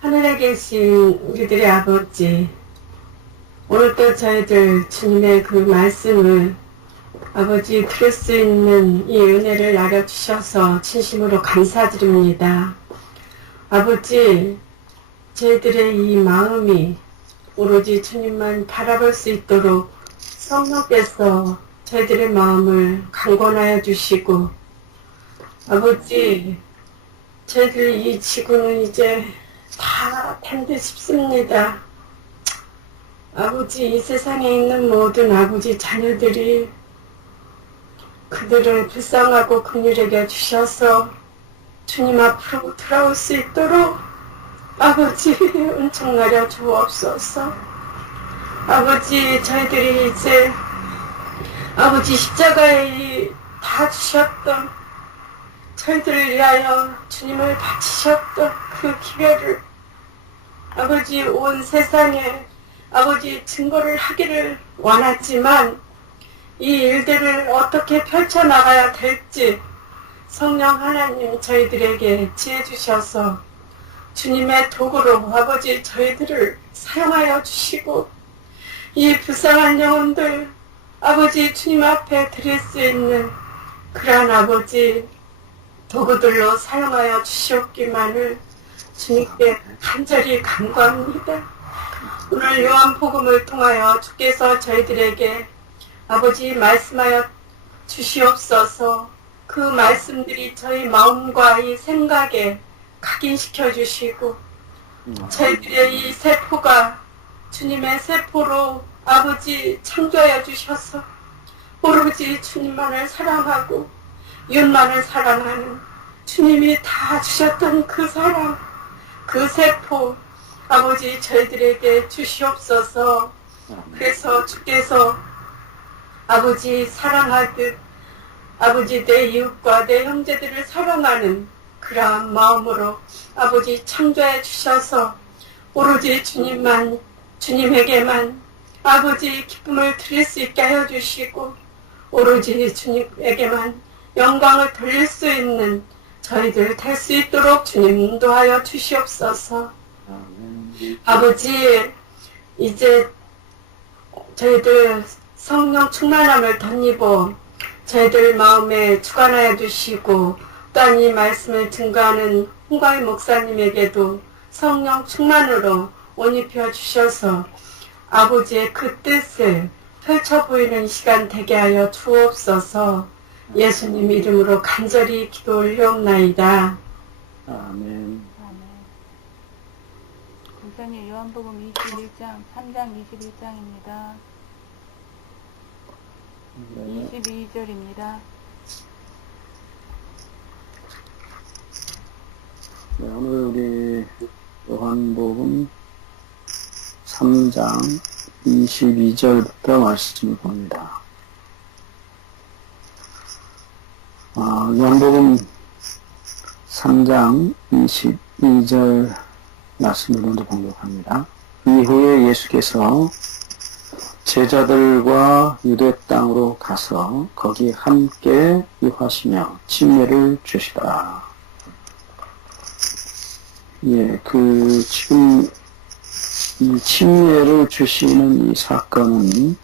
하늘에 계신 우리들의 아버지, 오늘도 저희들 주님의 그 말씀을 아버지 들을 수 있는 이 은혜를 나눠주셔서 진심으로 감사드립니다. 아버지, 저희들의 이 마음이 오로지 주님만 바라볼 수 있도록 성령께서 저희들의 마음을 강권하여 주시고, 아버지, 저희들 이 지구는 이제 다 된 듯 싶습니다. 아버지, 이 세상에 있는 모든 아버지 자녀들이 그들을 불쌍하고 긍휼하게 주셔서 주님 앞으로 돌아올 수 있도록 아버지 은총하여 주옵소서. 아버지, 저희들이 이제 아버지 십자가에 다 주셨던, 저희들을 위하여 주님을 바치셨던 그 기회를 아버지 온 세상에 아버지 증거를 하기를 원하지만 이 일들을 어떻게 펼쳐나가야 될지 성령 하나님 저희들에게 지혜 주셔서 주님의 도구로 아버지 저희들을 사용하여 주시고, 이 불쌍한 영혼들 아버지 주님 앞에 드릴 수 있는 그러한 아버지 도구들로 사용하여 주시옵기만을 주님께 간절히 간구합니다. 오늘 요한복음을 통하여 주께서 저희들에게 아버지 말씀하여 주시옵소서. 그 말씀들이 저희 마음과 이 생각에 각인시켜 주시고, 저희들의 이 세포가 주님의 세포로 아버지 창조하여 주셔서 오로지 주님만을 사랑하고 이웃만을 사랑하는 주님이 다 주셨던 그 사랑, 그 세포 아버지 저희들에게 주시옵소서. 그래서 주께서 아버지 사랑하듯 아버지 내 이웃과 내 형제들을 사랑하는 그러한 마음으로 아버지 창조해 주셔서 오로지 주님만, 주님에게만 아버지 기쁨을 드릴 수 있게 하여 주시고, 오로지 주님에게만 영광을 돌릴 수 있는 저희들 될 수 있도록 주님 인도하여 주시옵소서. 아버지, 이제 저희들 성령 충만함을 덧입어 저희들 마음에 주관하여 주시고, 또한 이 말씀을 증거하는 홍광희 목사님에게도 성령 충만으로 옷 입혀 주셔서 아버지의 그 뜻을 펼쳐 보이는 시간 되게 하여 주옵소서. 예수님 이름으로 간절히 기도 올려옵나이다. 아멘. 목사님, 요한복음 21장, 3장 21장입니다. 22절입니다. 네, 오늘 우리 요한복음 3장 22절부터 말씀을 봅니다. 요한복음 3장 22절 말씀을 먼저 공독합니다. 이후에 예수께서 제자들과 유대 땅으로 가서 거기 함께 유하시며 침례를 주시더라. 예, 지금 이 침례를 주시는 이 사건은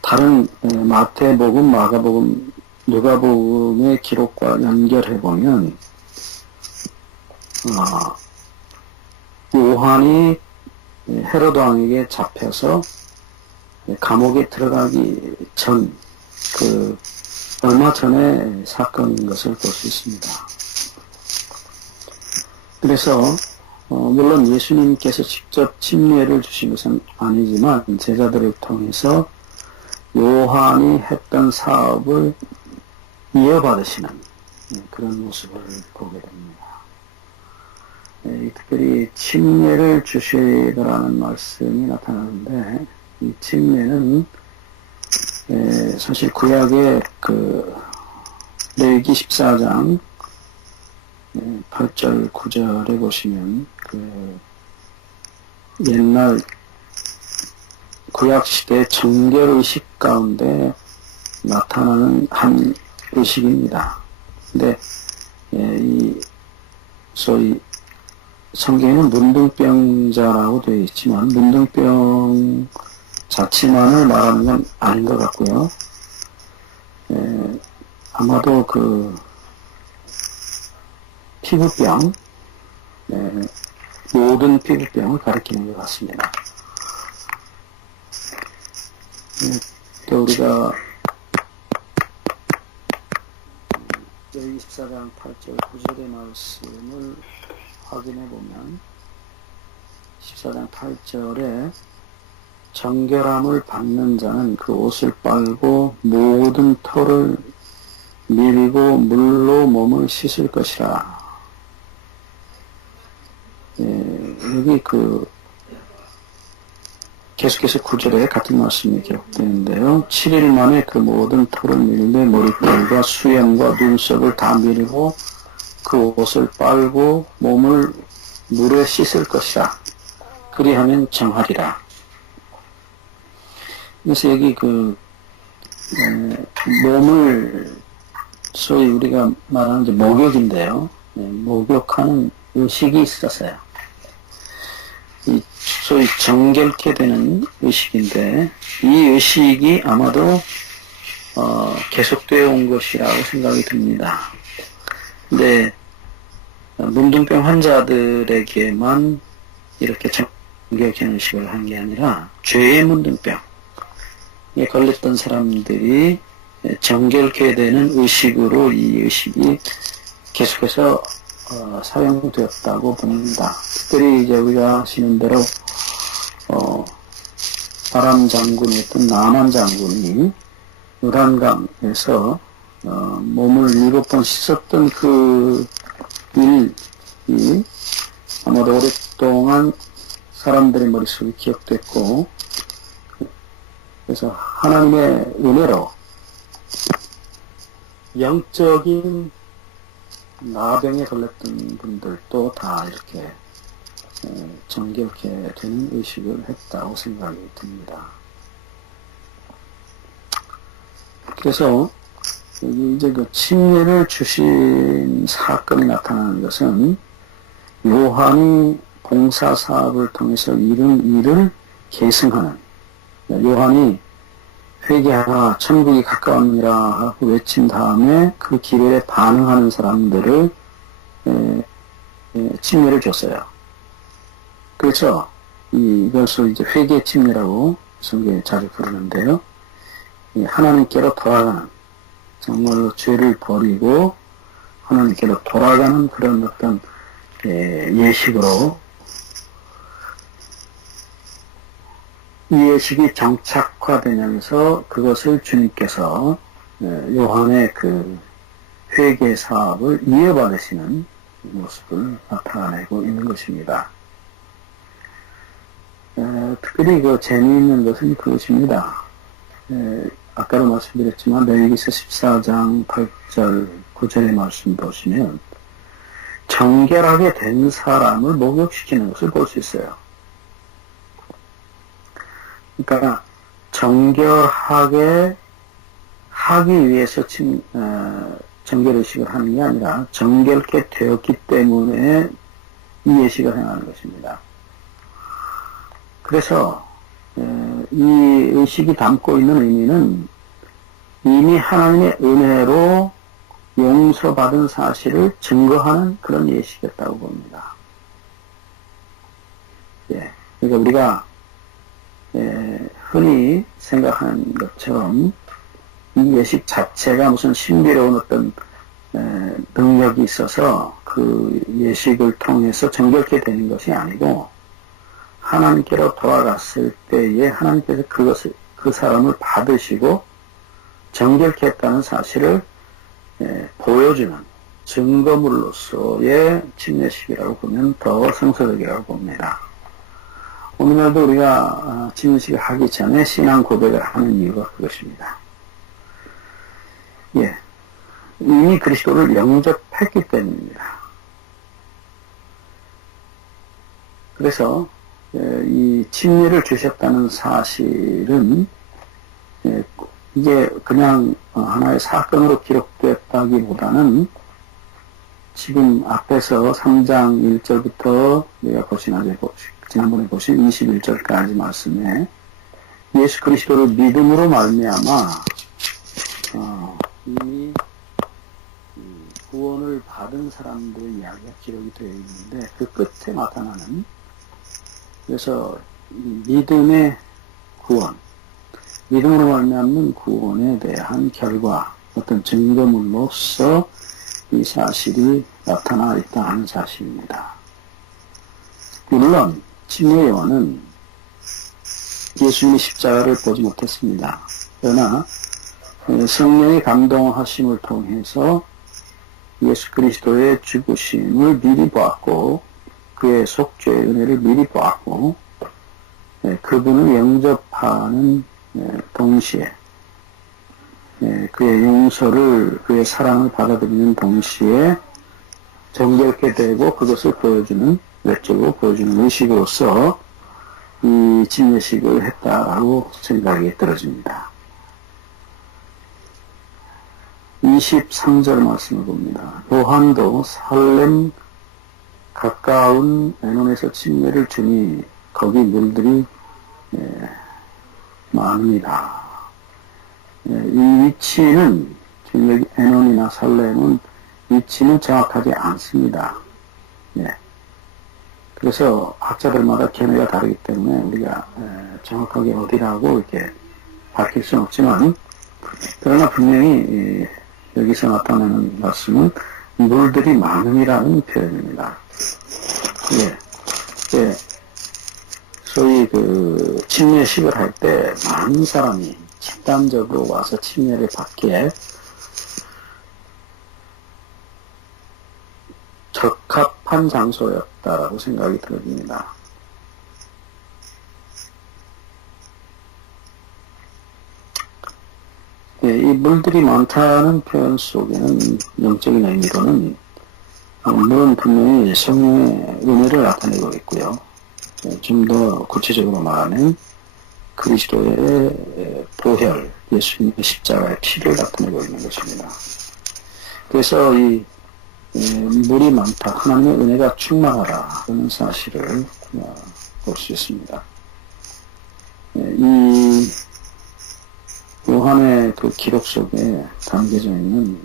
다른 마태복음, 마가복음, 누가복음의 기록과 연결해 보면 요한이 헤로드 왕에게 잡혀서 감옥에 들어가기 전, 얼마 전의 사건인 것을 볼 수 있습니다. 그래서 물론 예수님께서 직접 침례를 주신 것은 아니지만 제자들을 통해서 요한이 했던 사업을 이어받으시는 그런 모습을 보게 됩니다. 특별히 침례를 주시더라는 말씀이 나타나는데, 이 침례는 사실 구약의 레위기 14장 8절 9절에 보시면 옛날 구약시대 정결의식 가운데 나타나는 한 의식입니다. 근데 이 소위 성경에는 문둥병자라고 되어 있지만 문둥병 자체만을 말하는 건 아닌 것 같고요. 아마도 그 피부병, 모든 피부병을 가리키는 것 같습니다. 또 우리가 24장 8절 9절의 말씀을 확인해 보면 14장 8절에 정결함을 받는 자는 그 옷을 빨고 모든 털을 밀고 물로 몸을 씻을 것이라. 여기 계속해서 9절에 같은 말씀이 기록되는데요. 7일 만에 그 모든 털을 밀되 머리털과 수염과 눈썹을 다 밀고 그 옷을 빨고 몸을 물에 씻을 것이라. 그리하면 정하리라. 그래서 여기 몸을 소위 우리가 말하는 이제 목욕인데요. 목욕하는 의식이 있었어요. 이 소위 정결케 되는 의식인데 이 의식이 아마도 계속되어 온 것이라고 생각이 듭니다. 근데 문둥병 환자들에게만 이렇게 정결케 의식을 한 게 아니라 죄의 문둥병에 걸렸던 사람들이 정결케 되는 의식으로 이 의식이 계속해서 사용되었다고 봅니다. 특별히 이제 우리가 아시는 대로 아람 장군이었던 나만 장군이 요단강에서 몸을 7번 씻었던 그 일이 아마도 오랫동안 사람들의 머릿속에 기억됐고, 그래서 하나님의 은혜로 영적인 나병에 걸렸던 분들도 다 이렇게 정결케 되는 의식을 했다고 생각이 듭니다. 그래서 여기 이제 그 침례를 주신 사건이 나타나는 것은 요한이 봉사 사업을 통해서 이룬 일을 계승하는, 요한이 회개하라 천국이 가까웠느니라 하고 외친 다음에 그 기회에 반응하는 사람들을 침례를 줬어요. 그래서 이것을 이제 회개 침례라고 성경에 자주 부르는데요. 하나님께로 돌아가는, 정말로 죄를 버리고 하나님께로 돌아가는 그런 어떤 예식으로, 이 예식이 정착화되면서 그것을 주님께서 요한의 그 회개 사업을 이어받으시는 모습을 나타내고 있는 것입니다. 특별히 그 재미있는 것은 그것입니다. 아까도 말씀드렸지만 레위기서 14장 8절 9절의 말씀 보시면 정결하게 된 사람을 목욕시키는 것을 볼 수 있어요. 그러니까 정결하게 하기 위해서 정결의식을 하는 게 아니라 정결케 되었기 때문에 이 예식을 행하는 것입니다. 그래서 이 의식이 담고 있는 의미는 이미 하나님의 은혜로 용서받은 사실을 증거하는 그런 예식이었다고 봅니다. 그러니까 우리가 흔히 생각하는 것처럼 이 예식 자체가 무슨 신비로운 어떤 능력이 있어서 그 예식을 통해서 정결케 되는 것이 아니고, 하나님께로 돌아갔을 때에 하나님께서 그 사람을 받으시고 정결케 했다는 사실을 보여주는 증거물로서의 침례식이라고 보면 더 성서적이라고 봅니다. 오늘날도 우리가 침례식을 하기 전에 신앙 고백을 하는 이유가 그것입니다. 이미 그리스도를 영접했기 때문입니다. 그래서 이 침례를 주셨다는 사실은 이게 그냥 하나의 사건으로 기록됐다기보다는 지금 앞에서 3장 1절부터 우리가 지난번에 보신 21절까지 말씀에 예수 그리스도를 믿음으로 말미암아 이미 구원을 받은 사람들의 이야기가 기록이 되어 있는데 그 끝에 나타나는, 그래서 믿음의 구원, 믿음으로 말미암는 구원에 대한 결과, 어떤 증거물로서 이 사실이 나타나 있다 하는 사실입니다. 물론 침례 요한은 예수님의 십자가를 보지 못했습니다. 그러나 성령의 감동하심을 통해서 예수 그리스도의 죽으심을 미리 보았고, 그의 속죄의 은혜를 미리 보았고, 그분을 영접하는 동시에 그의 용서를, 그의 사랑을 받아들이는 동시에 정결케 되고 그것을 보여주는, 외적으로 보여주는 의식으로서 이 침례식을 했다라고 생각이 들어집니다. 23절 말씀을 봅니다. 요한도 살렘 가까운 에논에서 침례를 주니 거기 물들이 많습니다. 이 위치는, 지금 여기 에논이나 살렘은 위치는 정확하지 않습니다. 그래서 학자들마다 견해가 다르기 때문에 우리가 정확하게 어디라고 이렇게 밝힐 수는 없지만, 그러나 분명히 여기서 나타나는 말씀은 물들이 많음이라는 표현입니다. 소위 그 침례식을 할 때 많은 사람이 집단적으로 와서 침례를 받기에 적합한 장소였다라고 생각이 들어집니다. 이 물들이 많다는 표현 속에는 영적인 의미로는 물은 분명히 성령의 은혜를 나타내고 있고요. 좀 더 구체적으로 말하면 그리스도의 보혈, 예수님의 십자가의 피를 나타내고 있는 것입니다. 그래서 이 물이 많다, 하나님의 은혜가 충만하다 하는 사실을 볼 수 있습니다. 이 요한의 그 기록 속에 담겨져 있는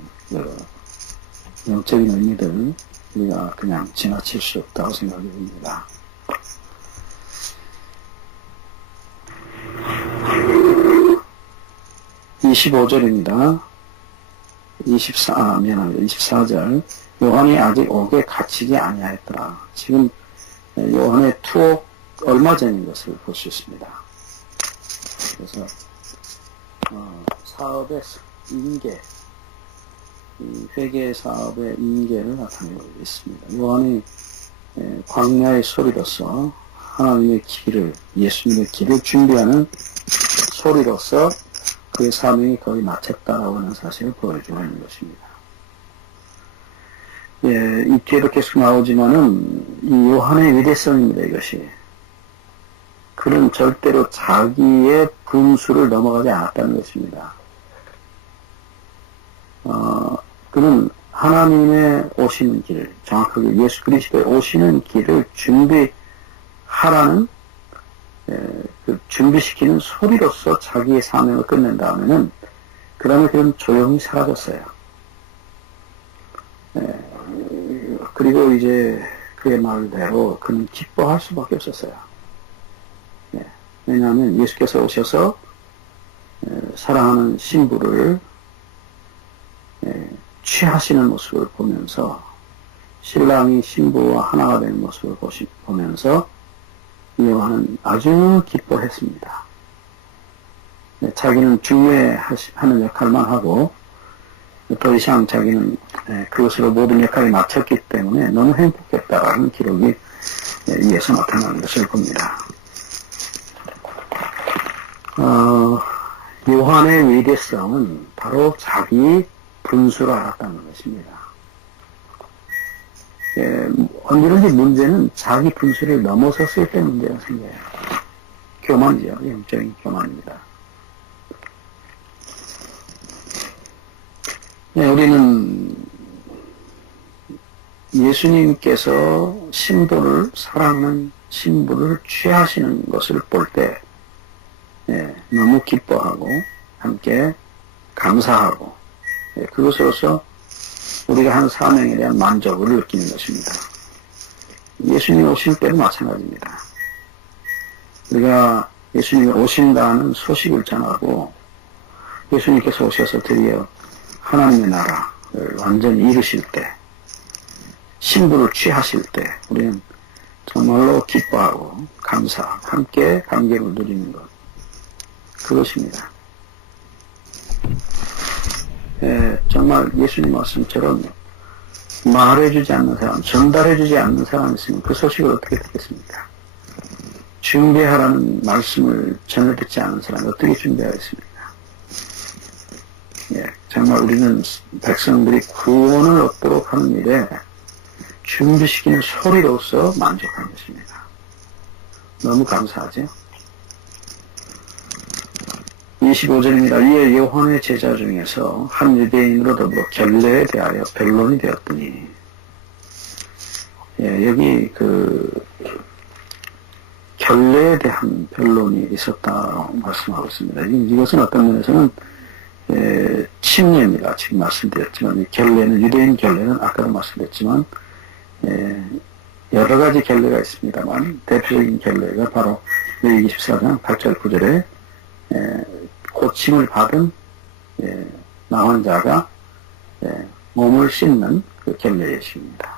영적인 의미들 우리가 그냥 지나칠 수 없다고 생각이 듭니다. 25절입니다. 24절. 요한이 아직 옥에 갇히지 아니하였더라. 지금 요한의 투옥 얼마 전인 것을 볼 수 있습니다. 그래서 사업의 인계, 이 회개 사업의 인계를 나타내고 있습니다. 요한이 광야의 소리로서 하나님의 길을, 예수님의 길을 준비하는 소리로서 그의 사명이 거의 마쳤다라고 하는 사실을 보여주고 있는 것입니다. 이 뒤에도 계속 나오지만은 이 요한의 위대성입니다. 이것이. 그는 절대로 자기의 분수를 넘어가지 않았다는 것입니다. 그는 하나님의 오시는 길, 정확하게 예수 그리스도의 오시는 길을 준비하라는 그 준비시키는 소리로서 자기의 사명을 끝낸 다음에는 그 다음에 그는 조용히 사라졌어요. 그리고 이제 그의 말대로 그는 기뻐할 수밖에 없었어요. 왜냐하면 예수께서 오셔서 사랑하는 신부를 취하시는 모습을 보면서, 신랑이 신부와 하나가 되는 모습을 보면서 요한은 아주 기뻐했습니다. 자기는 중매하는 역할만 하고 더 이상 자기는 그것으로 모든 역할이 마쳤기 때문에 너무 행복했다라는 기록이 위에서 나타나는 것을 봅니다. 요한의 위대성은 바로 자기 분수를 알았다는 것입니다. 언제든지 문제는 자기 분수를 넘어섰을 때 문제가 생겨요. 교만이죠. 영적인 교만입니다. 우리는 예수님께서 신부를, 사랑하는 신부를 취하시는 것을 볼 때, 너무 기뻐하고, 함께 감사하고, 그것으로서 우리가 한 사명에 대한 만족을 느끼는 것입니다. 예수님 오실 때도 마찬가지입니다. 우리가 예수님이 오신다는 소식을 전하고, 예수님께서 오셔서 드디어 하나님의 나라를 완전히 이루실 때, 신부를 취하실 때 우리는 정말로 기뻐하고 감사, 함께 감격을 누리는 것, 그것입니다. 정말 예수님 말씀처럼 말해주지 않는 사람, 전달해주지 않는 사람이 있으면 그 소식을 어떻게 듣겠습니까? 준비하라는 말씀을 전혀 듣지 않은 사람이 어떻게 준비하겠습니까? 정말 우리는 백성들이 구원을 얻도록 하는 일에 준비시키는 소리로서 만족한 것입니다. 너무 감사하죠? 25절입니다. 이에 요한의 제자 중에서 한 유대인으로 더불어 결례에 대하여 변론이 되었더니, 여기 결례에 대한 변론이 있었다고 말씀하고 있습니다. 이것은 어떤 면에서는 침례입니다. 지금 말씀드렸지만, 결례는, 유대인 결례는 아까도 말씀드렸지만, 여러 가지 결례가 있습니다만, 대표적인 결례가 바로 레위기 24장 8절 9절에 고침을 받은 나온 자가 몸을 씻는 그 결례이십니다.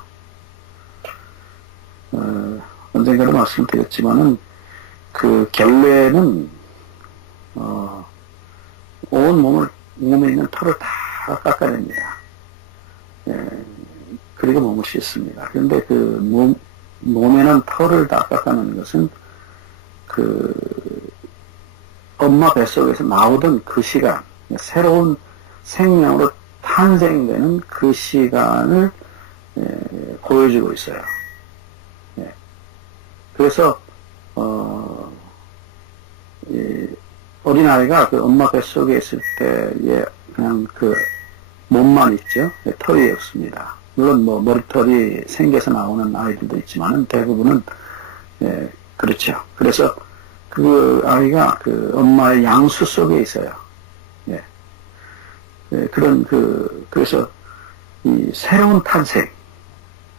언젠가도 말씀드렸지만은 그 결례는 온 몸에 있는 털을 다 깎아냅니다. 그리고 몸을 씻습니다. 그런데 그 몸에는 털을 다 깎아내는 것은 엄마 뱃속에서 나오던 그 시간, 새로운 생명으로 탄생되는 그 시간을 보여주고 있어요. 그래서 어린아이가 그 엄마 뱃속에 있을 때에 그냥 그 몸만 있죠. 털이 없습니다. 물론 뭐 머리털이 생겨서 나오는 아이들도 있지만은 대부분은 그렇죠. 그래서 그 아이가 그 엄마의 양수 속에 있어요. 그래서 이 새로운 탄생,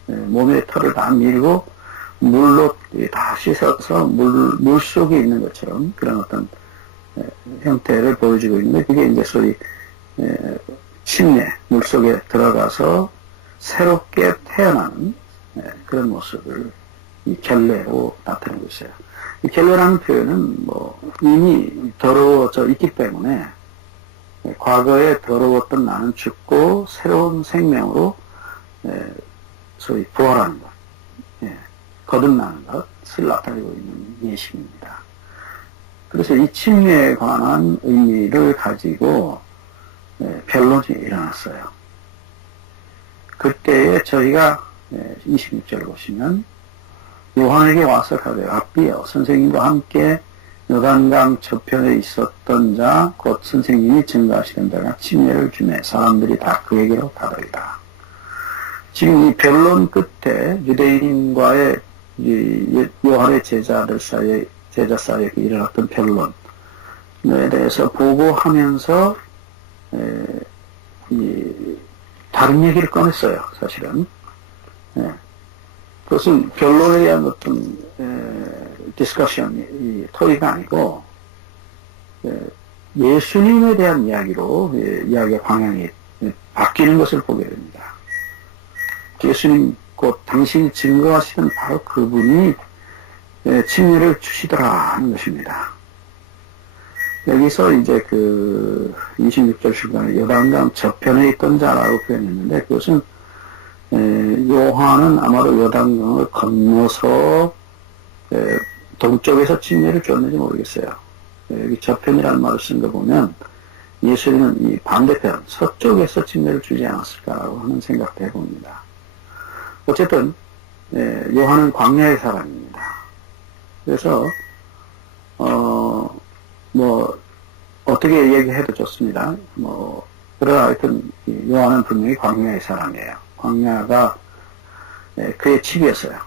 몸의 털을 다 밀고 물로 다 씻어서 물 속에 있는 것처럼 그런 어떤 형태를 보여주고 있는데, 그게 이제 소위 침례, 물 속에 들어가서 새롭게 태어나는 그런 모습을 이 결례로 나타내고 있어요. 이 결례라는 표현은 이미 더러워져 있기 때문에 과거에 더러웠던 나는 죽고 새로운 생명으로 소위 부활하는 것, 거듭나는 것을 나타내고 있는 예식입니다. 그래서 이 침례에 관한 의미를 가지고 변론이 일어났어요. 그때에 저희가 26절을 보시면 요한에게 와서 가되 랍비여, 선생님과 함께 요단강 저편에 있었던 자 곧 선생님이 증거하시던 자가 침례를 주매 사람들이 다 그에게로 가더이다. 지금 이 변론 끝에 유대인과의 요한의 제자 사이에 일어났던 변론에 대해서 보고하면서 다른 얘기를 꺼냈어요. 사실은. 그것은 변론에 대한 어떤 디스커션이 토의가 아니고 예수님에 대한 이야기로 이야기의 방향이 바뀌는 것을 보게 됩니다. 예수님 곧 당신이 증거하시는 바로 그분이 침례를 주시더라 하는 것입니다. 여기서 이제 26절 중간에 요단강 저편에 있던 자라고 표현했는데, 그것은 요한은 아마도 요단강을 건너서 동쪽에서 침례를 줬는지 모르겠어요. 여기 저편이라는 말을 쓴 거 보면 예수님은 이 반대편 서쪽에서 침례를 주지 않았을까라고 하는 생각도 해봅니다. 어쨌든 요한은 광야의 사람입니다. 그래서 어떻게 얘기해도 좋습니다. 그러나 하여튼 요한은 분명히 광야의 사람이에요. 광야가 그의 집이었어요.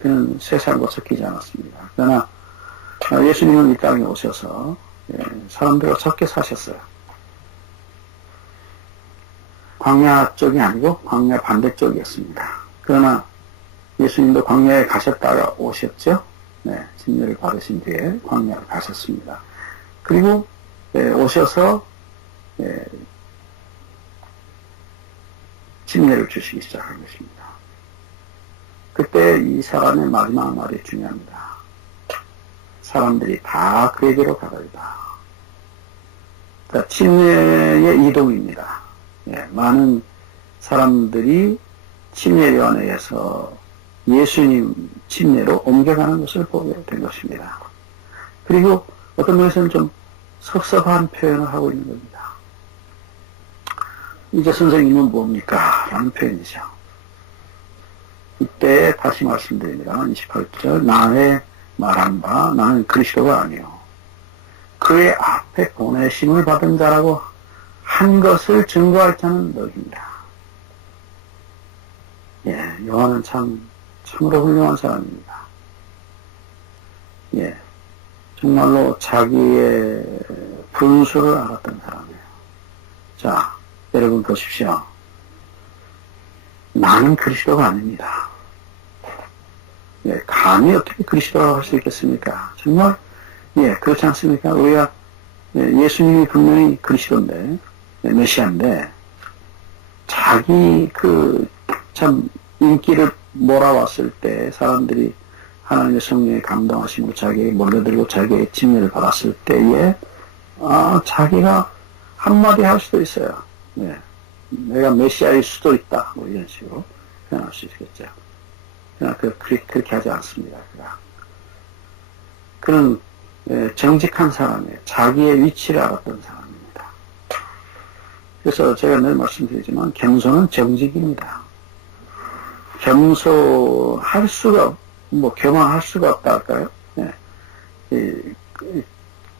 그는 세상과 섞이지 않았습니다. 그러나 예수님은 이 땅에 오셔서 사람들과 섞여 사셨어요. 광야 쪽이 아니고 광야 반대쪽이었습니다. 그러나 예수님도 광야에 가셨다가 오셨죠. 침례를 받으신 뒤에 광야를 가셨습니다. 그리고 오셔서 침례를 주시기 시작한 것입니다. 그때 이 사람의 마지막 말이 중요합니다. 사람들이 다 그에게로 가리다. 그러니까 침례의 이동입니다. 많은 사람들이 침례요한에게서 예수님 침례로 옮겨가는 것을 보게 된 것입니다. 그리고 어떤 면에서는 좀 섭섭한 표현을 하고 있는 겁니다. 이제 선생님은 뭡니까? 라는 표현이죠. 이때 다시 말씀드립니다. 28절 나의 말한 바 나는 그리스도가 아니요 그의 앞에 보내심을 받은 자라고 한 것을 증거할 자는 너희입니다. 요한은 참으로 훌륭한 사람입니다. 정말로 자기의 분수를 알았던 사람이에요. 자, 여러분 보십시오. 나는 그리스도가 아닙니다. 감히 어떻게 그리스도라고 할 수 있겠습니까? 정말, 그렇지 않습니까? 우리가, 예수님이 분명히 그리스도인데, 메시아인데, 자기 참 인기를 몰아왔을 때 사람들이 하나님의 성령에 감동하심으로 자기에게 몰려들고 자기의 침례를 받았을 때에, 자기가 한마디 할 수도 있어요. 내가 메시아일 수도 있다. 뭐 이런 식으로 표현할 수 있겠죠. 그러나 그렇게 하지 않습니다. 그는 정직한 사람이에요. 자기의 위치를 알았던 사람입니다. 그래서 제가 늘 말씀드리지만 겸손은 정직입니다. 겸손할 수가 교만할 수가 없다 할까요?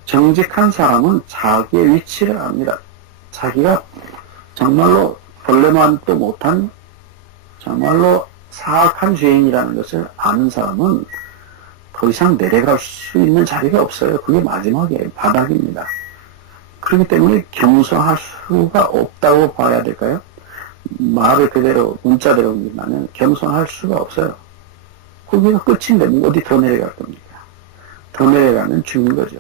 정직한 사람은 자기의 위치를 압니다. 자기가 정말로 본래만도 못한 정말로 사악한 죄인이라는 것을 아는 사람은 더 이상 내려갈 수 있는 자리가 없어요. 그게 마지막이에요. 바닥입니다. 그렇기 때문에 겸손할 수가 없다고 봐야 될까요? 말을 그대로 문자대로 옮긴다면 겸손할 수가 없어요. 거기가 끝인데 어디 더 내려갈 겁니까? 더 내려가면 죽는 거죠.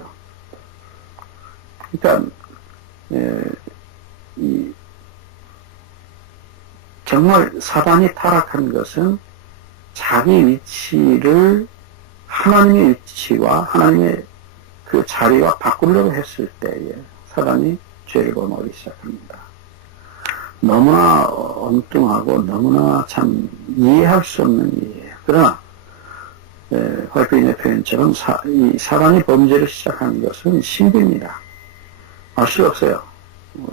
그러니까 정말 사단이 타락한 것은 자기 위치를 하나님의 위치와 하나님의 그 자리와 바꾸려고 했을 때에 사단이 죄를 범하기 시작합니다. 너무나 엉뚱하고 너무나 참 이해할 수 없는 일이에요. 그러나 화이트인의 표현처럼 이 사단이 범죄를 시작한 것은 신비입니다. 알 수 없어요.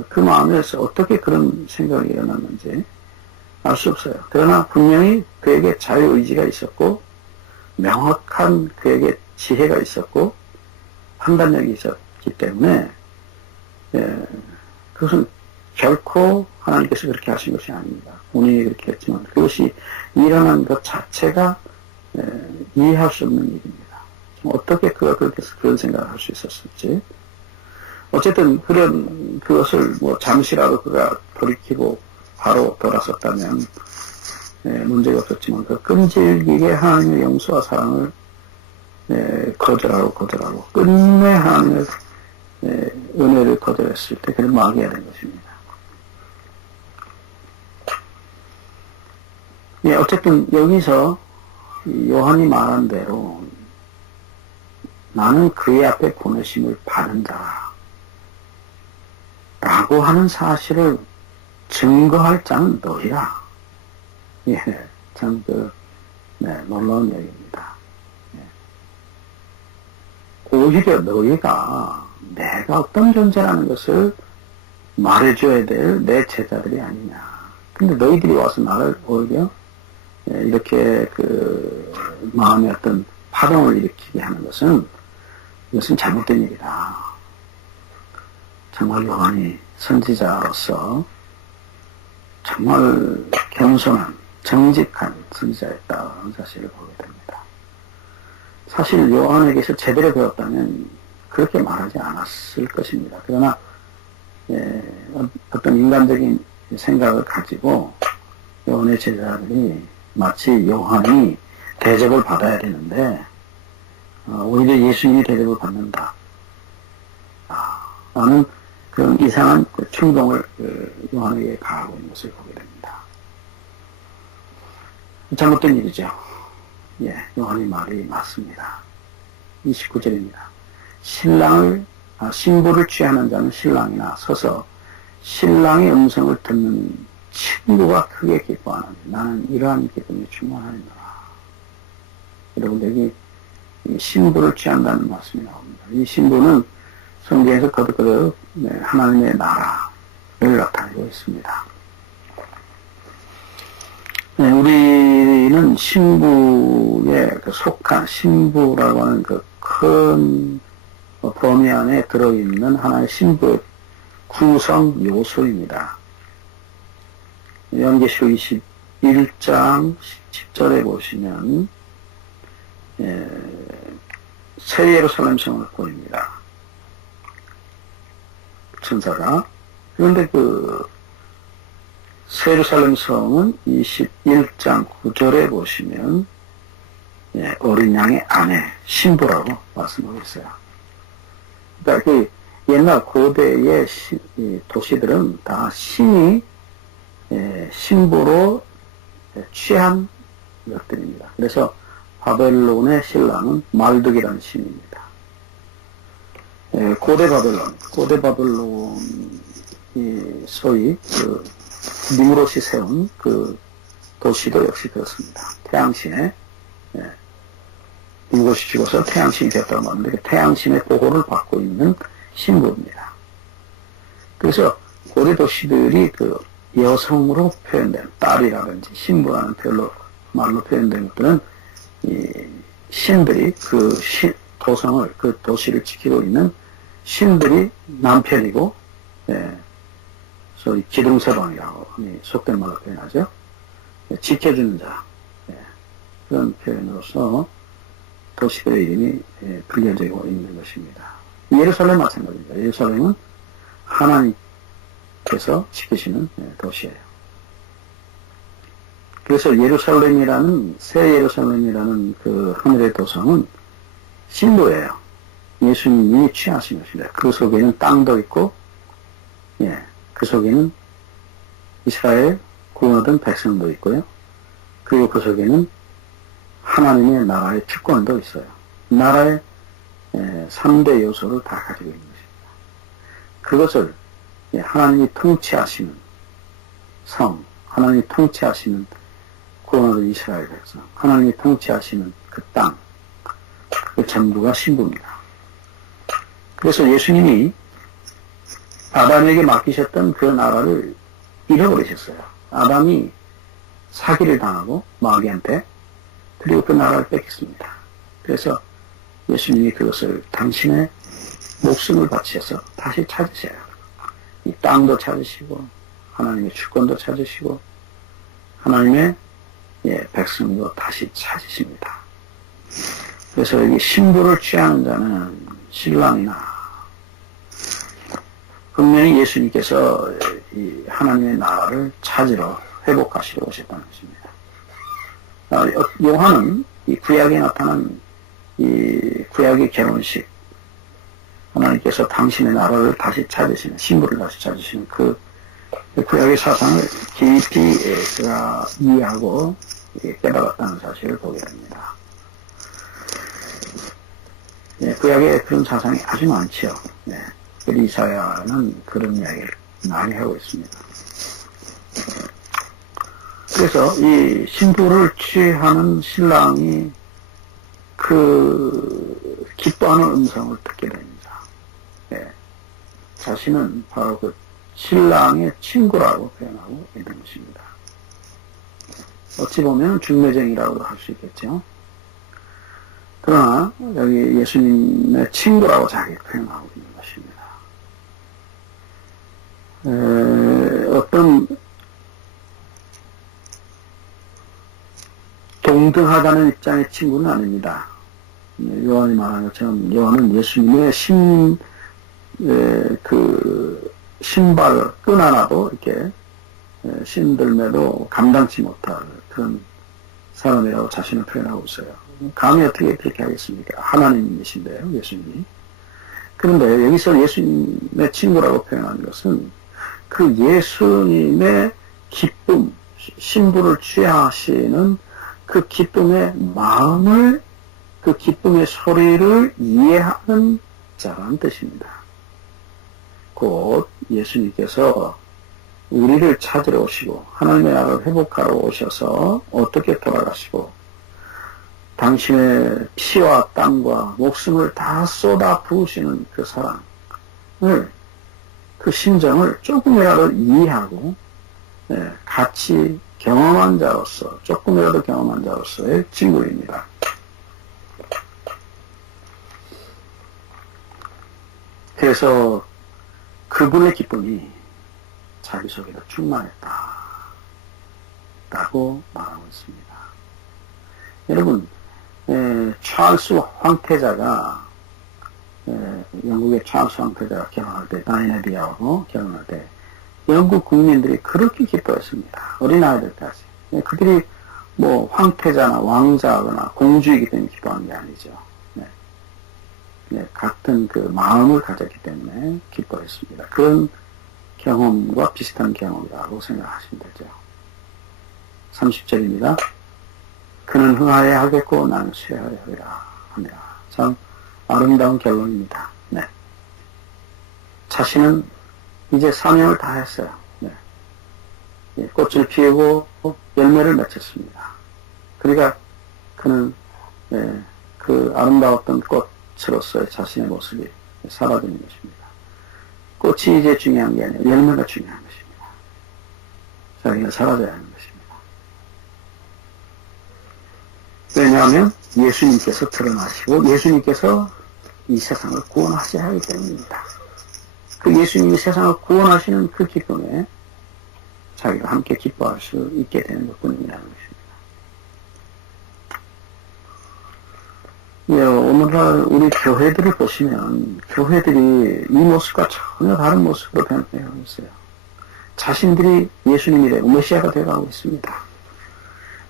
그 마음에서 어떻게 그런 생각이 일어났는지 알 수 없어요. 그러나 분명히 그에게 자유의지가 있었고 명확한 그에게 지혜가 있었고 판단력이 있었기 때문에 그것은 결코 하나님께서 그렇게 하신 것이 아닙니다. 본인이 그렇게 했지만 그것이 일어난 것 자체가 이해할 수 없는 일입니다. 어떻게 그가 그렇게 그런 생각을 할 수 있었을지. 어쨌든 그것을 잠시라도 그가 돌이키고 바로 돌아섰다면 문제가 없었지만 그 끈질기게 하나님의 용서와 사랑을 거절하고 끝내 하나님의 은혜를 거절했을 때 그를 마귀가 된 것입니다. 어쨌든 여기서 요한이 말한 대로 나는 그의 앞에 보내심을 받은 자라 라고 하는 사실을 증거할 자는 너희라. 참 놀라운 얘기입니다. 오히려 너희가 내가 어떤 존재라는 것을 말해줘야 될 내 제자들이 아니냐. 근데 너희들이 와서 나를 오히려 이렇게 마음의 어떤 파동을 일으키게 하는 것은 이것은 잘못된 일이다. 정말 요한이 선지자로서 정말 겸손한 정직한 선지자였다는 사실을 보게 됩니다. 사실 요한에게서 제대로 배웠다면 그렇게 말하지 않았을 것입니다. 그러나 어떤 인간적인 생각을 가지고 요한의 제자들이 마치 요한이 대접을 받아야 되는데 오히려 예수님이 대접을 받는다 라는 그런 이상한 충동을 요한에게 가하고 있는 것을 보게 됩니다. 잘못된 일이죠. 요한의 말이 맞습니다. 29절입니다. 신부를 취하는 자는 신랑이나 서서 신랑의 음성을 듣는 친구가 크게 기뻐하는 나는 이러한 기쁨이 충만하리라. 여러분 여기 신부를 취한다는 말씀이 나옵니다. 이 신부는 성경에서 거듭거듭 하나님의 나라를 나타내고 있습니다. 우리는 신부에 속한 신부라고 하는 그 큰 범위 안에 들어있는 하나의 신부의 구성 요소입니다. 요한계시록 21장 10절에 보시면 새 예루살렘 성을 보입니다. 천사가. 그런데 새 예루살렘 성은 21장 9절에 보시면 어린 양의 아내, 신부라고 말씀하고 있어요. 그러니까 옛날 고대의 도시들은 다 신이 신부로 취한 것들입니다. 그래서 바벨론의 신랑은 말둑이라는 신입니다. 고대 바벨론이 소위 니무롯이 세운 그 도시도 역시 그렇습니다. 태양신의 니무롯이 죽어서 태양신이 되었다고 말하는데 그 태양신의 보호를 받고 있는 신부입니다. 그래서 고대 도시들이 여성으로 표현된 딸이라든지 신부라는 말로 표현된 것들은 신들이 도성을 그 도시를 지키고 있는 신들이 남편이고 소위 기둥서방이라고 속된 말로 표현하죠. 지켜주는 자 그런 표현으로서 도시들의 이름이 불려지고 있는 것입니다. 예루살렘 마찬가지입니다. 예루살렘은 하나님께서 지키시는 도시예요. 그래서 새 예루살렘이라는 그 하늘의 도성은 신부예요. 예수님이 취하신 것입니다. 그 속에는 땅도 있고, 그 속에는 이스라엘 구원 얻은 백성도 있고요. 그리고 그 속에는 하나님의 나라의 주권도 있어요. 나라의 3대 요소를 다 가지고 있는 것입니다. 그것을 하나님이 통치하시는 성, 하나님이 통치하시는 구원 얻은 이스라엘 백성, 하나님이 통치하시는 그 땅, 그 전부가 신부입니다. 그래서 예수님이 아담에게 맡기셨던 그 나라를 잃어버리셨어요. 아담이 사기를 당하고 마귀한테 그리고 그 나라를 뺏겼습니다. 그래서 예수님이 그것을 당신의 목숨을 바치셔서 다시 찾으셔요. 이 땅도 찾으시고 하나님의 주권도 찾으시고 하나님의 백성도 다시 찾으십니다. 그래서 이 신부를 취하는 자는 신랑이나 분명히 예수님께서 이 하나님의 나라를 찾으러 회복하시러 오셨다는 것입니다. 요한은 이 구약에 나타난 이 구약의 결혼식, 하나님께서 당신의 나라를 다시 찾으시는, 신부를 다시 찾으시는 그 구약의 사상을 깊이 그가 이해하고 깨달았다는 사실을 보게 됩니다. 구약에 그런 사상이 아주 많지요. 이사야는 그런 이야기를 많이 하고 있습니다. 그래서 이 신부를 취하는 신랑이 그 기뻐하는 음성을 듣게 됩니다. 자신은 바로 그 신랑의 친구라고 표현하고 있는 것입니다. 어찌 보면 중매쟁이라고도 할 수 있겠죠. 그러나 여기 예수님의 친구라고 자기 표현하고 있는 것입니다. 어떤 동등하다는 입장의 친구는 아닙니다. 요한이 말한 것처럼 요한은 예수님의 신발 끈 하나도 이렇게 신들매도 감당치 못할 그런 사람이라고 자신을 표현하고 있어요. 감히 어떻게 그렇게 하겠습니까? 하나님이신데요, 예수님이. 그런데 여기서 예수님의 친구라고 표현한 것은 그 예수님의 기쁨, 신부를 취하시는 그 기쁨의 마음을, 그 기쁨의 소리를 이해하는 자라는 뜻입니다. 곧 예수님께서 우리를 찾으러 오시고 하나님의 나라를 회복하러 오셔서 어떻게 돌아가시고 당신의 피와 땀과 목숨을 다 쏟아 부으시는 그 사랑을, 그 심정을 조금이라도 이해하고 같이 경험한 자로서, 조금이라도 경험한 자로서의 친구입니다. 그래서 그분의 기쁨이 자기 속에도 충만했다 라고 말하고 있습니다. 여러분, 찰스 황태자가, 영국의 찰스 황태자가 결혼할 때, 다이애나하고 결혼할 때 영국 국민들이 그렇게 기뻐했습니다. 어린아이들까지. 그들이 뭐 황태자나 왕자거나 공주이기 때문에 기뻐한 게 아니죠. 같은 그 마음을 가졌기 때문에 기뻐했습니다. 그런 경험과 비슷한 경험이라고 생각하시면 되죠. 30절입니다. 그는 흥하여야 하겠고 나는 쇠하여야 합니다. 참 아름다운 결론입니다. 네. 자신은 이제 사명을 다 했어요. 네. 꽃을 피우고 열매를 맺혔습니다. 그러니까 그는 그 아름다웠던 꽃으로서의 자신의 모습이 사라지는 것입니다. 꽃이 이제 중요한 게 아니라 열매가 중요한 것입니다. 자기가 사라져야 하는 것입니다. 왜냐하면 예수님께서 드러나시고 예수님께서 이 세상을 구원하셔야 하기 때문입니다. 그 예수님이 세상을 구원하시는 그 기쁨에 자기가 함께 기뻐할 수 있게 되는 것뿐이라는 것입니다. 오늘날 우리 교회들을 보시면 교회들이 이 모습과 전혀 다른 모습으로 변해가고 있어요. 자신들이 예수님이 되고 메시아가 되어가고 있습니다.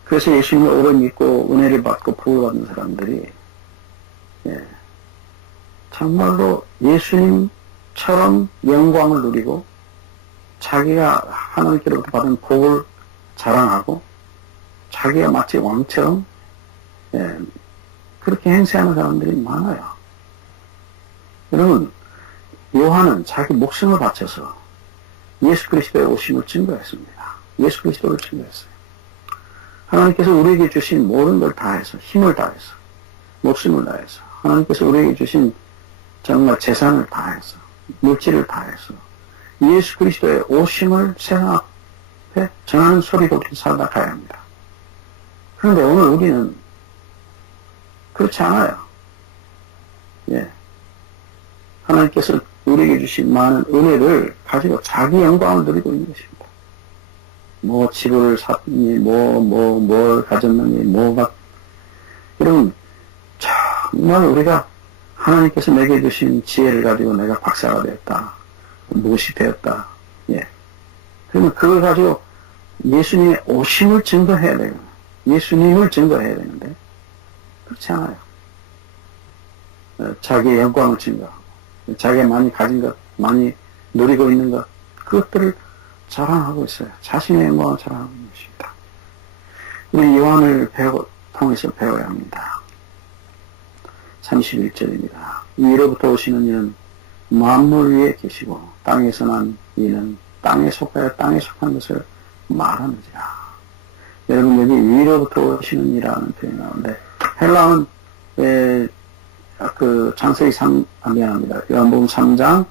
그래서 예수님을 오래 믿고 은혜를 받고 부여받는 사람들이 정말로 예수님처럼 영광을 누리고 자기가 하나님께로부터 받은 복을 자랑하고 자기가 마치 왕처럼 그렇게 행세하는 사람들이 많아요. 여러분, 요한은 자기 목숨을 바쳐서 예수 그리스도의 오심을 증거했습니다. 예수 그리스도를 증거했어요. 하나님께서 우리에게 주신 모든 걸 다해서, 힘을 다해서, 목숨을 다해서, 하나님께서 우리에게 주신 정말 재산을 다해서, 물질을 다해서 예수 그리스도의 오심을 세상 앞에 전하는 소리로 살다 가야 합니다. 그런데 오늘 우리는 그렇지 않아요. 하나님께서 우리에게 주신 많은 은혜를 가지고 자기 영광을 누리고 있는 것입니다. 뭐 집을 샀니, 뭘 가졌느니, 여러분, 정말 우리가 하나님께서 내게 주신 지혜를 가지고 내가 박사가 되었다. 무엇이 되었다. 그러면 그걸 가지고 예수님의 오심을 증거해야 돼요. 예수님을 증거해야 되는데, 그렇지 않아요. 자기의 영광을 증거하고, 자기가 많이 가진 것, 많이 누리고 있는 것, 그것들을 자랑하고 있어요. 자신의 영광을 자랑하고 있는 것입니다. 우리 요한을 통해서 배워야 합니다. 31절입니다. 위로부터 오시는 이는 만물 위에 계시고 땅에서 난 이는 땅에 속하여 땅에 속한 것을 말하는지라. 여러분, 여기 위로부터 오시는 이라는 표현이 나오는데 헬라어는 그 창세기 미안합니다. 요한복음 3장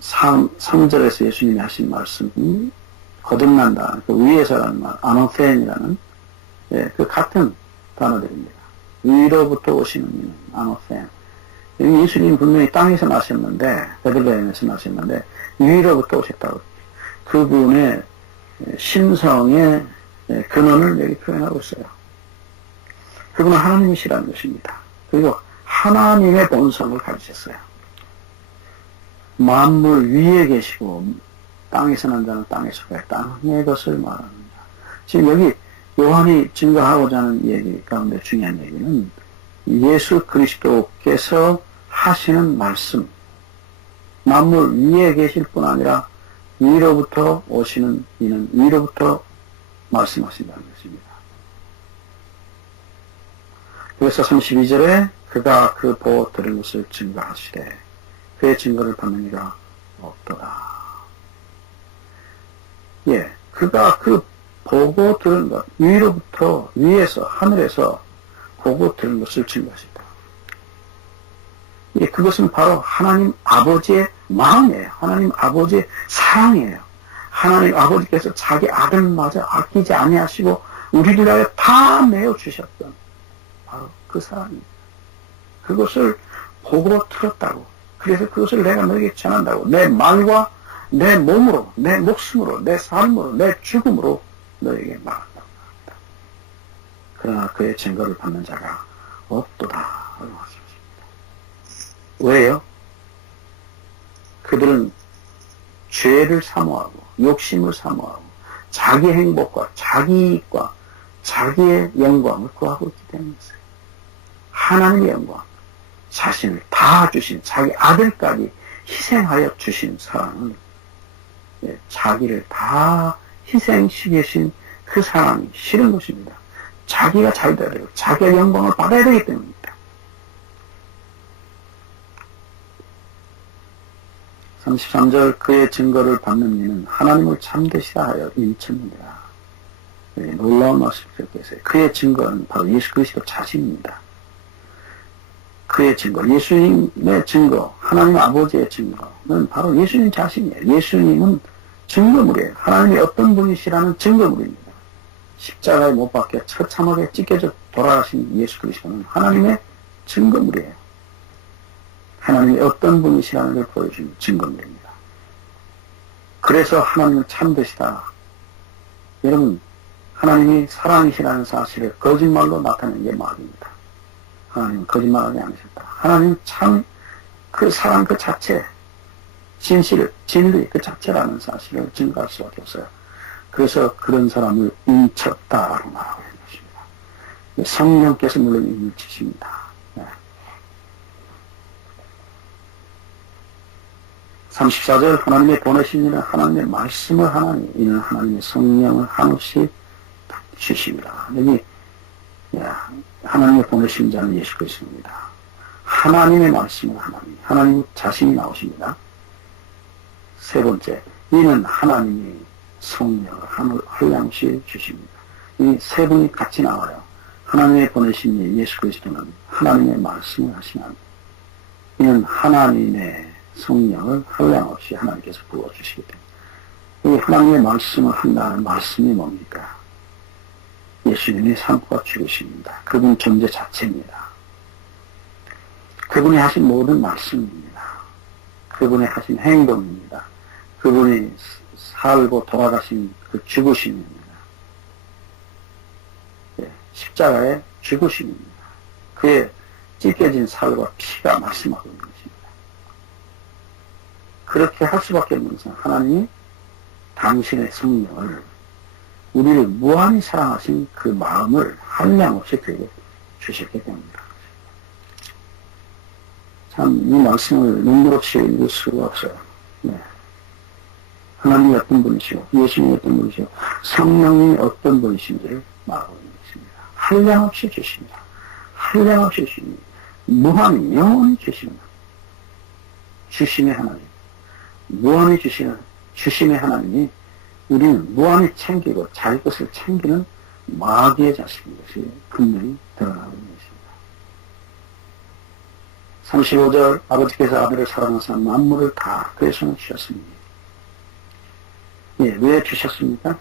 3절에서 예수님이 하신 말씀, 거듭난다. 그 위에서라는 말, 아노펜이라는, 그 같은 단어들입니다. 위로부터 오시는 이는 아노펜. 예수님 분명히 땅에서 나셨는데, 베들레헴에서 나셨는데, 위로부터 오셨다고. 그분의 신성의 근원을 여기 표현하고 있어요. 그분은 하나님이시라는 것입니다. 그리고 하나님의 본성을 가지셨어요. 만물 위에 계시고 땅에서 난 자는 땅에서 가요. 땅의 것을 말합니다. 지금 여기 요한이 증거하고자 하는 얘기 가운데 중요한 얘기는 예수 그리스도께서 하시는 말씀, 만물 위에 계실 뿐 아니라 위로부터 오시는 이는 위로부터 말씀하신다는 것입니다. 그래서 32절에 그가 그 보고 들은 것을 증거하시되 그의 증거를 받는 이가 없더라. 예, 그가 그 보고 들은 것, 위로부터, 위에서, 하늘에서 보고 들은 것을 증거하시다. 예, 그것은 바로 하나님 아버지의 마음이에요. 하나님 아버지의 사랑이에요. 하나님 아버지께서 자기 아들마저 아끼지 아니하시고 우리를 위하여 다 내어주셨던 바로 그 사랑입니다. 그것을 보고 들었다고. 그래서 그것을 내가 너에게 전한다고. 내 말과 내 몸으로, 내 목숨으로, 내 삶으로, 내 죽음으로 너에게 말한다고 합니다. 그러나 그의 증거를 받는 자가 없도다. 라고 말씀하십니다. 왜요? 그들은 죄를 사모하고 욕심을 사모하고 자기 행복과 자기 이익과 자기의 영광을 구하고 있기 때문이었어요. 하나님의 영광, 자신을 다 주신 자기 아들까지 희생하여 주신 사랑은 자기를 다 희생시키신 그 사랑이 싫은 것입니다. 자기가 잘 돼야 되고 자기의 영광을 받아야 되기 때문입니다. 33절 그의 증거를 받는 이는 하나님을 참되시다 하여 인쳤느니라. 놀라운 말씀을 계세요. 그의 증거는 바로 예수 그리스도 자신입니다. 그의 증거, 예수님의 증거, 하나님 아버지의 증거는 바로 예수님 자신이에요. 예수님은 증거물이에요. 하나님이 어떤 분이시라는 증거물입니다. 십자가에 못 박혀 처참하게 찢겨져 돌아가신 예수 그리스도는 하나님의 증거물이에요. 하나님이 어떤 분이시라는 걸 보여주는 증거물입니다. 그래서 하나님은 참되시다. 여러분, 하나님이 사랑이시라는 사실을 거짓말로 나타내는 게 말입니다. 하나님은 거짓말하지 않으셨다. 하나님은 참 그 사랑 그 자체, 진실, 진리 그 자체라는 사실을 증거할 수밖에 없어요. 그래서 그런 사람을 인쳤다라고 말하고 있는 것입니다. 성령께서 물론 인치십니다. 네. 34절 하나님의 보내신 이는 하나님의 말씀을 하나니 이는 하나님의 성령을 한없이 주십니다. 여기 하나님의 보내신 자는 예수 그리스도입니다. 하나님의 말씀을 하나님, 하나님 자신이 나오십니다. 세 번째, 이는 하나님이 성령을 한없이 주십니다. 이 세 분이 같이 나와요. 하나님의 보내신 이 예수 그리스도는 하나님의 말씀을 하시는 이는 하나님의 성령을 한량없이 하나님께서 부어주시기 때문에 이 하나님의 말씀을 한다는 말씀이 뭡니까? 예수님의 삶과 죽으십니다. 그분 존재 자체입니다. 그분이 하신 모든 말씀입니다. 그분이 하신 행동입니다. 그분이 살고 돌아가신 그 죽으심입니다. 십자가의 죽으심입니다. 그의 찢겨진 살과 피가 말씀하고 있는 것입니다. 그렇게 할 수밖에 없는 것은 하나님이 당신의 성령을 우리를 무한히 사랑하신 그 마음을 한량없이 그에게 주셨기 때문입니다. 참, 이 말씀을 눈물 없이 읽을 수가 없어요. 네. 하나님이 어떤 분이시고, 예수님이 어떤 분이시고, 성령이 어떤 분이신지를 말하고 있는 것입니다. 한량없이 주십니다. 한량없이 주십니다. 무한히, 영원히 주십니다. 주심의 하나님. 무한히 주시는 주심의 하나님이 우리는 무한히 챙기고 자기 것을 챙기는 마귀의 자식인 것이 분명히 드러나고 있는 것입니다. 35절 아버지께서 아들을 사랑하사 만물을 다 그의 손에 주셨습니다. 예, 왜 주셨습니까?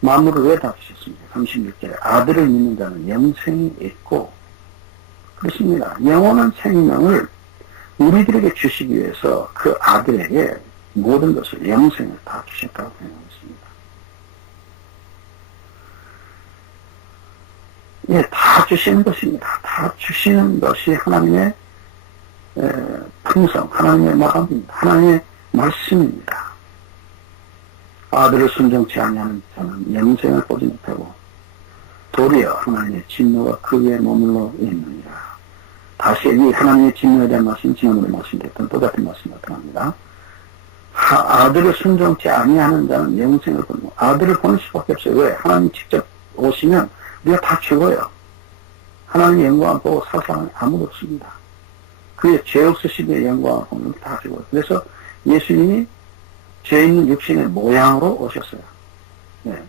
만물을 왜 다 주셨습니까? 36절에 아들을 믿는 자는 영생이 있고 그렇습니다. 영원한 생명을 우리들에게 주시기 위해서 그 아들에게 모든 것을 영생을 다 주셨다고 생각했습니다. 예, 다 주시는 것입니다. 다 주시는 것이 하나님의 풍성, 하나님의 마음입니다. 하나님의 말씀입니다. 아들을 순종치 아니하는 자는 영생을 보지 못하고 도리어 하나님의 진노가 그 위에 머물러 있느니라. 다시 이 하나님의 진노에 대한 말씀, 지난번에 말씀드렸던 똑같은 말씀 나타납니다. 아들을 순종치 아니하는 자는 영생을 보는 거. 아들을 보낼 수밖에 없어요. 왜? 하나님 직접 오시면 우리가 다 죽어요. 하나님의 영광을 보고 살 사람은 아무도 없습니다. 그의 죄 없으시기에 영광을 보면 다 죽어요. 그래서 예수님이 죄 있는 육신의 모양으로 오셨어요. 네.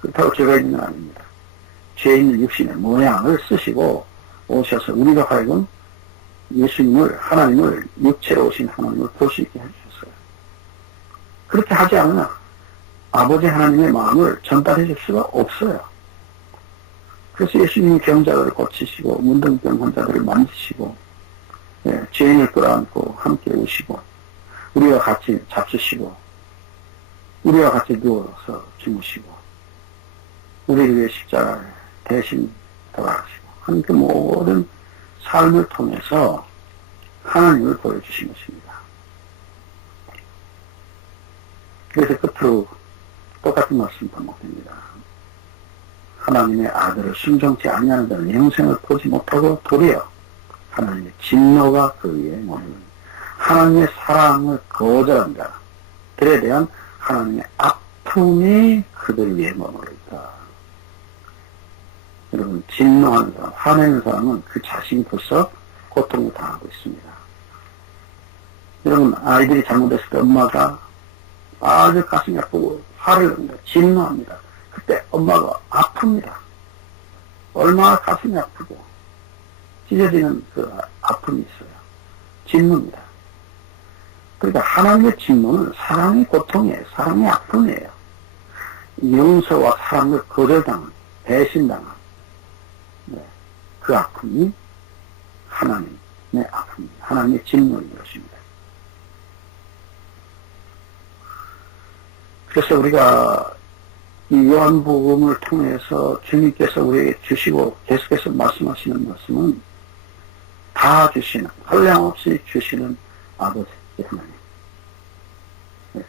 그렇다고 죄가 있는 건 아닙니다. 죄 있는 육신의 모양을 쓰시고 오셔서 우리가 하여금 예수님을, 하나님을, 육체로 오신 하나님을 볼 수 있게 해주셨어요. 그렇게 하지 않으나 아버지 하나님의 마음을 전달해 줄 수가 없어요. 그래서 예수님이 병자들을 고치시고 문둥병 환자들을 만지시고 죄인을 끌어안고 함께 오시고 우리와 같이 잡수시고 우리와 같이 누워서 주무시고 우리를 위해 십자가를 대신 돌아가시고 하는 그 모든 삶을 통해서 하나님을 보여주신 것입니다. 그래서 끝으로 똑같은 말씀 반복됩니다. 하나님의 아들을 순종치 아니하는 자는 영생을 보지 못하고 도리어 하나님의 진노가 그 위에 머무는 하나님의 사랑을 거절한 자들에 대한 하나님의 아픔이 그들 위에 머물러 있다. 여러분, 진노하는 사람, 화내는 사람은 그 자신이 벌써 고통을 당하고 있습니다. 여러분, 아이들이 잘못했을 때 엄마가 아주 가슴이 아프고 화를 냅니다. 진노합니다. 그때 엄마가 아픕니다. 얼마나 가슴이 아프고 찢어지는 그 아픔이 있어요. 진노입니다. 그러니까 하나님의 진노는 사랑의 고통이에요. 사랑의 아픔이에요. 용서와 사랑을 거절당한, 배신당한 그 아픔이 하나님의 아픔입니다. 하나님의 진노인 것입니다. 그래서 우리가 이 요한복음을 통해서 주님께서 우리에게 주시고 계속해서 말씀하시는 말씀은 다 주시는, 한량없이 주시는 아버지 하나님.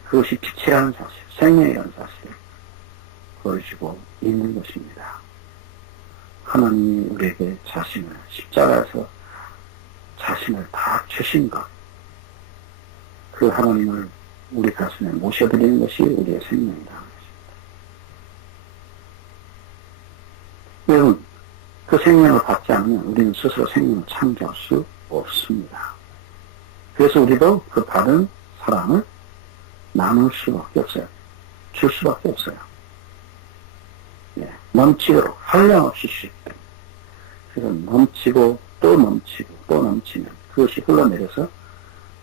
그것이 빛이라는 사실, 생명이라는 사실을 보여주고 있는 것입니다. 하나님이 우리에게 자신을, 십자가에서 자신을 다 주신 것, 그 하나님을 우리 가슴에 모셔드리는 것이 우리의 생명이다. 여러분, 그 생명을 받지 않으면 우리는 스스로 생명을 창조할 수 없습니다. 그래서 우리도 그 받은 사랑을 나눌 수밖에 없어요. 줄 수밖에 없어요. 넘치도록 한량없이 주시기 때문에. 그래서 넘치고 또 넘치고 또 넘치면 그것이 흘러내려서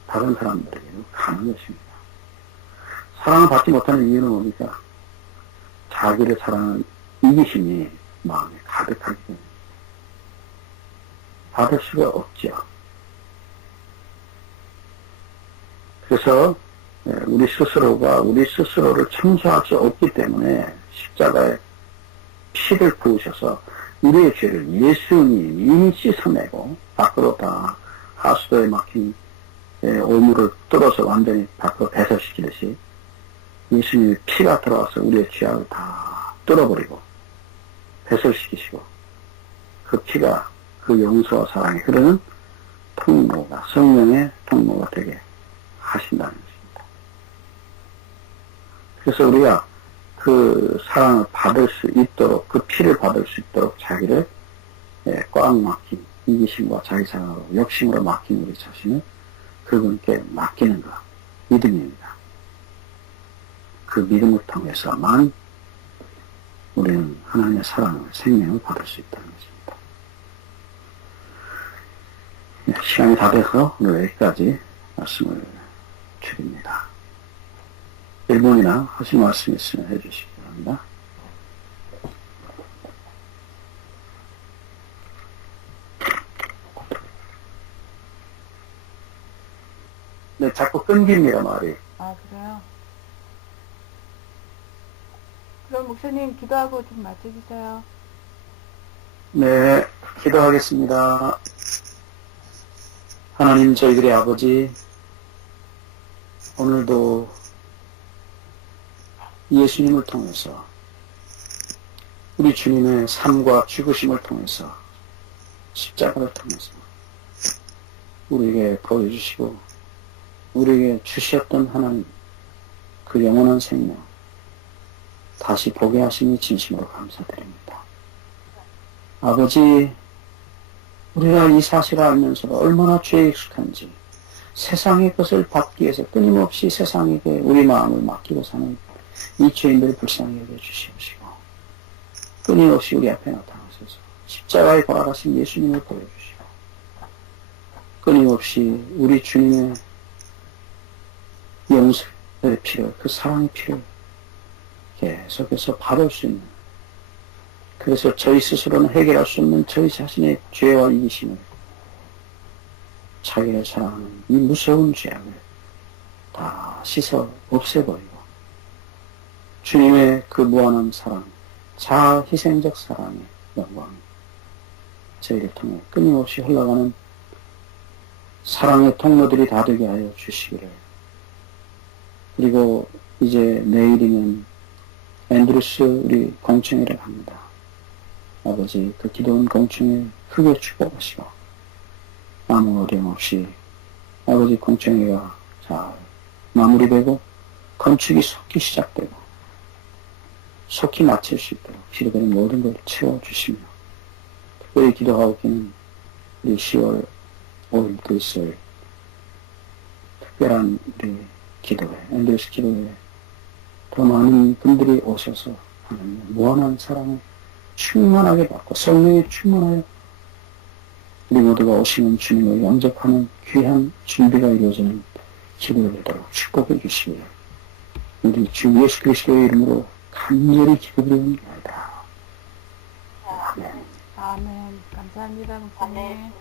다른 사람들에게는 가는 것입니다. 사랑을 받지 못하는 이유는 뭡니까? 자기를 사랑하는 이기심이 마음에 가득하기 때문에 받을 수가 없죠. 그래서 우리 스스로가 우리 스스로를 청소할 수 없기 때문에 십자가에 피를 부으셔서 우리의 죄를 예수님이 이미 씻어내고 밖으로 다 하수도에 막힌 오물을 뚫어서 완전히 밖으로 배설시키듯이 예수님의 피가 들어와서 우리의 죄악을 다 뚫어버리고 배설시키시고 그 피가 그 용서와 사랑이 흐르는 통로가 성령의 통로가 되게 하신다는 것입니다. 그래서 우리가 그 사랑을 받을 수 있도록 그 피를 받을 수 있도록 자기를 꽉 막힌 이기심과 자기 사랑으로 욕심으로 막힌 우리 자신을 그분께 맡기는 것 믿음입니다. 그 믿음을 통해서만 우리는 하나님의 사랑을 생명을 받을 수 있다는 것입니다. 시간이 다 돼서 오늘 여기까지 말씀을 드립니다. 1분이나 하신 말씀 있으면 해주시기 바랍니다. 네, 자꾸 끊깁니다, 말이. 아, 그래요? 그럼 목사님 기도하고 좀 마쳐주세요. 네, 기도하겠습니다. 하나님, 저희들의 아버지, 오늘도 예수님을 통해서 우리 주님의 삶과 죽으심을 통해서 십자가를 통해서 우리에게 보여주시고 우리에게 주셨던 하나님 그 영원한 생명 다시 보게 하시니 진심으로 감사드립니다. 아버지, 우리가 이 사실을 알면서도 얼마나 죄에 익숙한지 세상의 것을 받기 위해서 끊임없이 세상에게 우리 마음을 맡기고 사는 이 죄인들을 불쌍히 여겨주시옵시고 끊임없이 우리 앞에 나타나셔서 십자가에 돌아가신 예수님을 보여주시고 끊임없이 우리 주님의 용서의 피를, 그 사랑의 피를 계속해서 받을 수 있는, 그래서 저희 스스로는 해결할 수 없는 저희 자신의 죄와 이기심을, 자기를 사랑하는 이 무서운 죄악을 다 씻어 없애버리고 주님의 그 무한한 사랑, 자희생적 사랑의 영광, 저희를 통해 끊임없이 흘러가는 사랑의 통로들이 다 되게 하여 주시기를. 그리고 이제 내일이면 앤드루스 우리 공청회를 합니다. 아버지, 그 기도원 공청회 크게 축복하시고 아무 어려움 없이 아버지 공청회가 잘 마무리되고 건축이 속히 시작되고 속히 마칠 수 있도록 필요되는 모든 걸 채워주시며, 특별히 기도하고 있는 우리 10월 5일 그 있을 특별한 우리 기도회, 앤드루스 기도회에 더 많은 분들이 오셔서 하나님 무한한 사랑을 충만하게 받고 성령에 충만하여 우리 모두가 오시는 주님을 영접하는 귀한 준비가 이루어지는 기도가 되도록 축복해 주시며, 우리 주 예수 그리스도의 이름으로 간절히 기도드립니다. 아멘. 아멘. 감사합니다, 목사님.